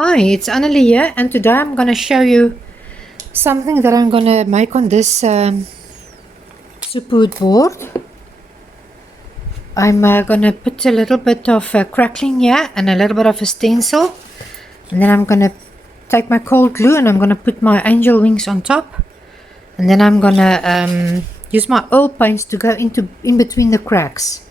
Hi, it's Annelie here, and today I'm going to show you something that I'm going to make on this superwood board. I'm going to put a little bit of crackling here and a little bit of a stencil, and then I'm going to take my cold glue and I'm going to put my angel wings on top, and then I'm going to use my oil paints to go in between the cracks.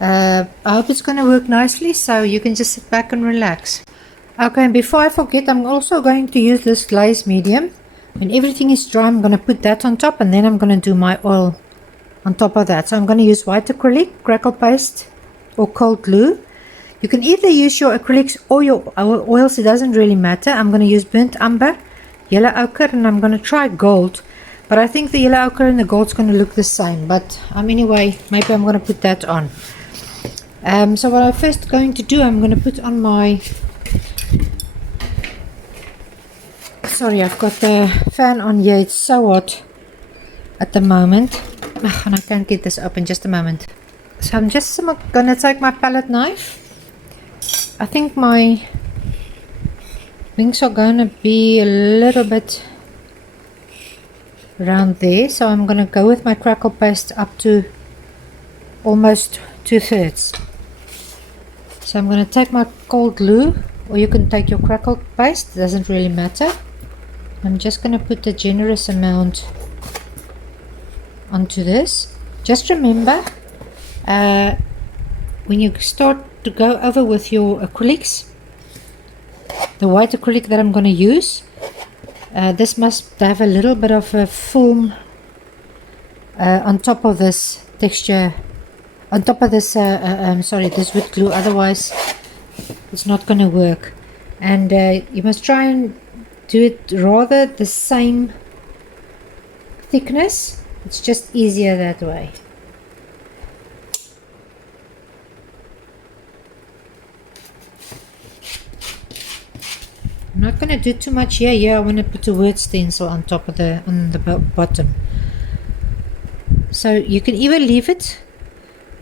I hope it's going to work nicely, so you can just sit back and relax. Okay, and before I forget, I'm also going to use this glaze medium. When everything is dry, I'm going to put that on top, and then I'm going to do my oil on top of that. So I'm going to use white acrylic, crackle paste, or cold glue. You can either use your acrylics or your oils, it doesn't really matter. I'm going to use burnt umber, yellow ochre, and I'm going to try gold. But I think the yellow ochre and the gold's going to look the same. But anyway, maybe I'm going to put that on. So what I'm first going to do, I'm going to put on my... Sorry, I've got the fan on here. It's so hot at the moment. And I can't get this open. Just a moment. So I'm just going to take my palette knife. I think my wings are going to be a little bit around there. So I'm going to go with my crackle paste up to almost 2/3. So I'm going to take my cold glue, or you can take your crackle paste. It doesn't really matter. I'm just going to put a generous amount onto this. Just remember, when you start to go over with your acrylics, the white acrylic that I'm going to use, this must have a little bit of a film on top of this texture, on top of this, this wood glue, otherwise it's not going to work. And you must try and do it rather the same thickness. It's just easier that way. I'm not going to do too much here. Yeah, I want to put a word stencil on top of the bottom. So you can either leave it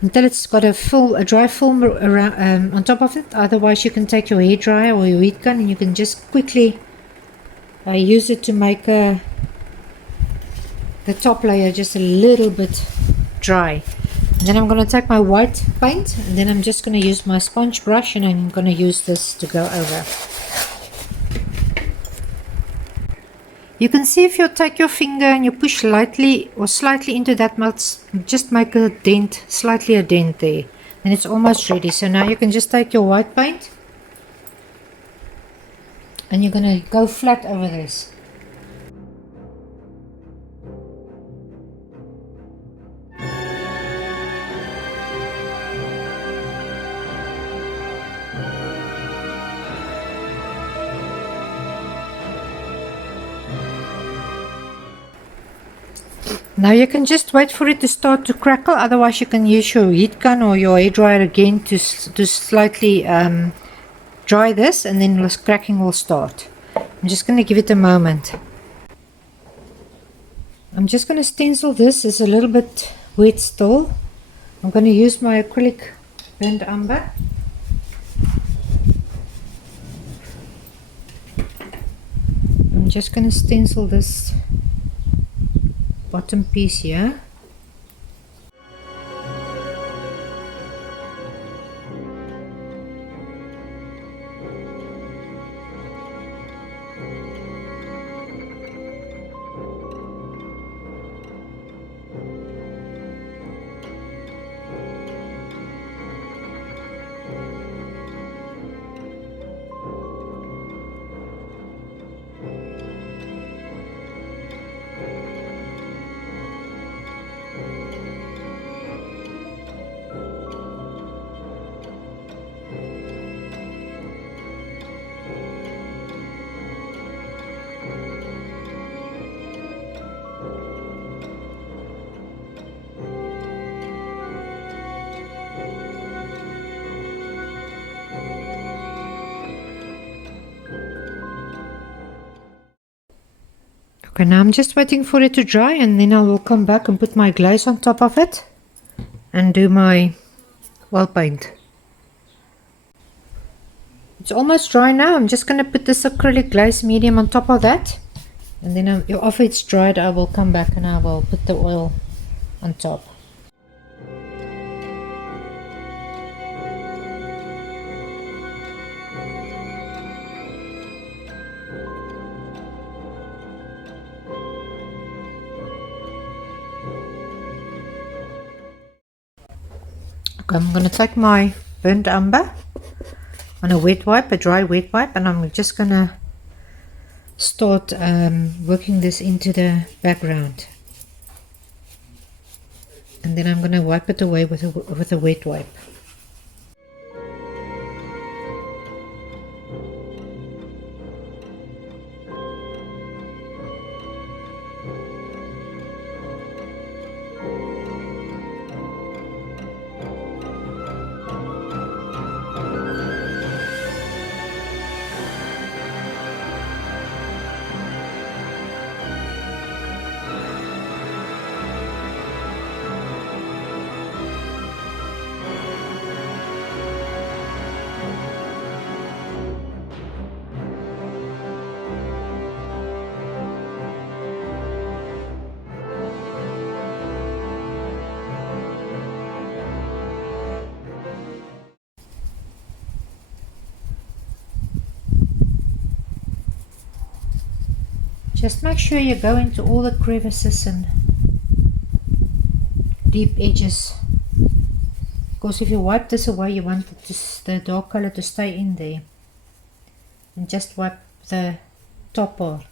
until it's got a dry film around on top of it. Otherwise, you can take your hairdryer or your heat gun and you can just quickly use it to make the top layer just a little bit dry. And then I'm going to take my white paint, and then I'm just going to use my sponge brush, and I'm going to use this to go over. You can see if you take your finger and you push lightly or slightly into that, just make a dent, slightly a dent there, and it's almost ready. So now you can just take your white paint and you're going to go flat over this. Now you can just wait for it to start to crackle, otherwise you can use your heat gun or your hairdryer again to slightly dry this, and then the cracking will start. I'm just going to give it a moment. I'm just going to stencil this. It's a little bit wet still. I'm going to use my acrylic burnt umber. I'm just going to stencil this bottom piece here. Okay, now I'm just waiting for it to dry, and then I will come back and put my glaze on top of it and do my oil paint. It's almost dry now. I'm just going to put this acrylic glaze medium on top of that. And then after it's dried, I will come back and I will put the oil on top. Okay, I'm going to take my burnt umber on a wet wipe, a dry wet wipe, and I'm just going to start working this into the background. And then I'm going to wipe it away with a wet wipe. Just make sure you go into all the crevices and deep edges, because if you wipe this away, you want the dark color to stay in there. And just wipe the top part.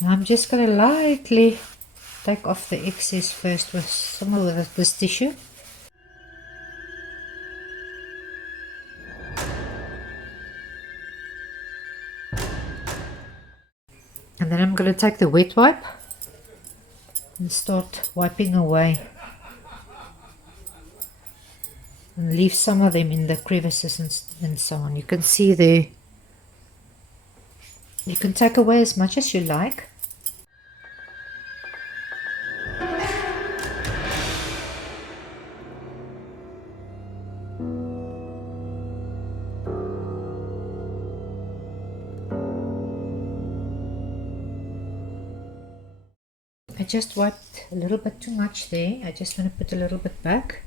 Now I'm just going to lightly take off the excess first with some of this tissue. And then I'm going to take the wet wipe and start wiping away. And leave some of them in the crevices and so on. You can see there. You can take away as much as you like. I just wiped a little bit too much there. I just want to put a little bit back.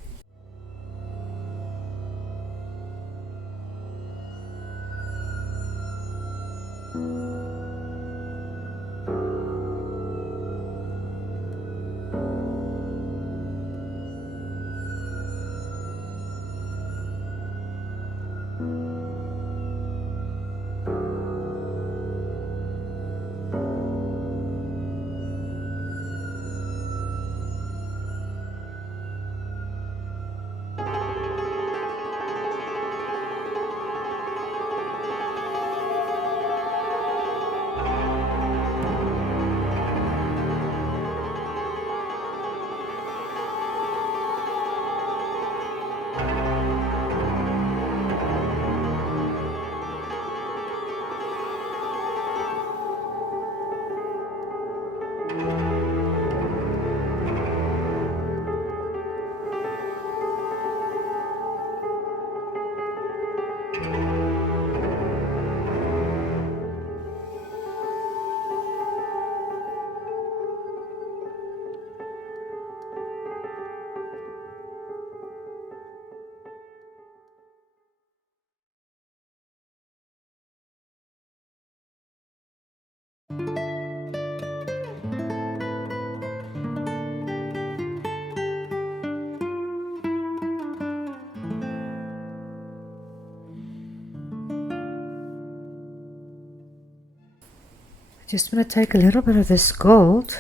Just want to take a little bit of this gold.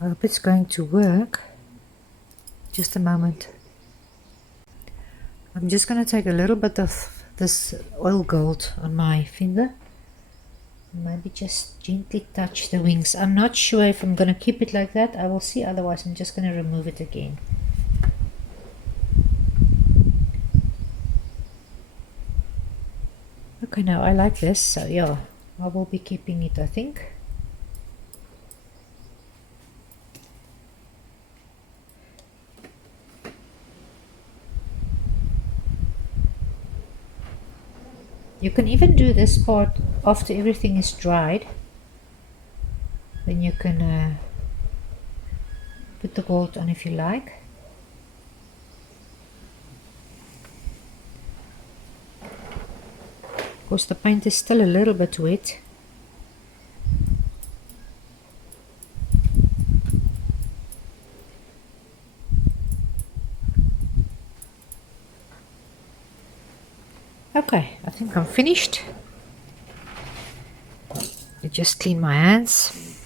I hope it's going to work. Just a moment. I'm just going to take a little bit of this oil gold on my finger. Maybe just gently touch the wings. I'm not sure if I'm going to keep it like that. I will see. Otherwise, I'm just going to remove it again. Okay, now I like this. So yeah, I will be keeping it, I think. You can even do this part after everything is dried. Then you can put the gold on if you like. Of course, the paint is still a little bit wet. Okay, I think I'm finished. I just clean my hands.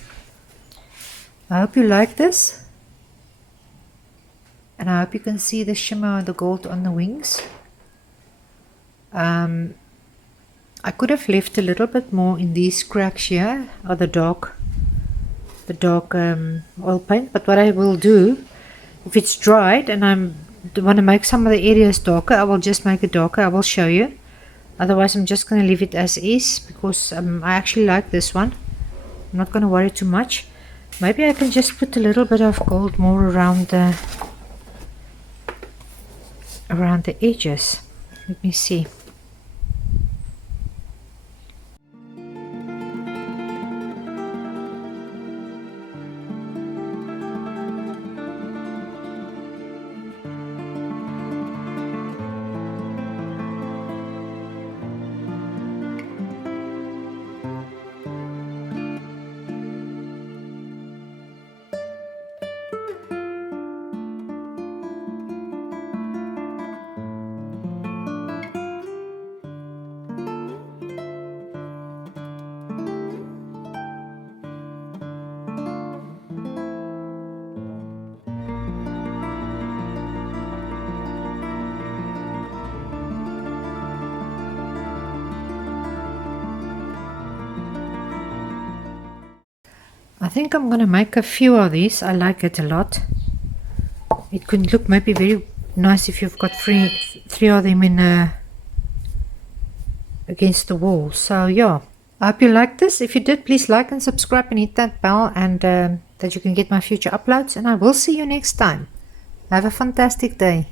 I hope you like this. And I hope you can see the shimmer and the gold on the wings. I could have left a little bit more in these cracks here, or the dark oil paint. But what I will do, if it's dried and I want to make some of the areas darker, I will just make it darker. I will show you. Otherwise, I'm just going to leave it as is, because I actually like this one. I'm not going to worry too much. Maybe I can just put a little bit of gold more around the edges. Let me see. I think I'm going to make a few of these. I like it a lot. It could look maybe very nice if you've got three of them in against the wall. So yeah, I hope you like this. If you did, please like and subscribe and hit that bell, and that you can get my future uploads. And I will see you next time. Have a fantastic day.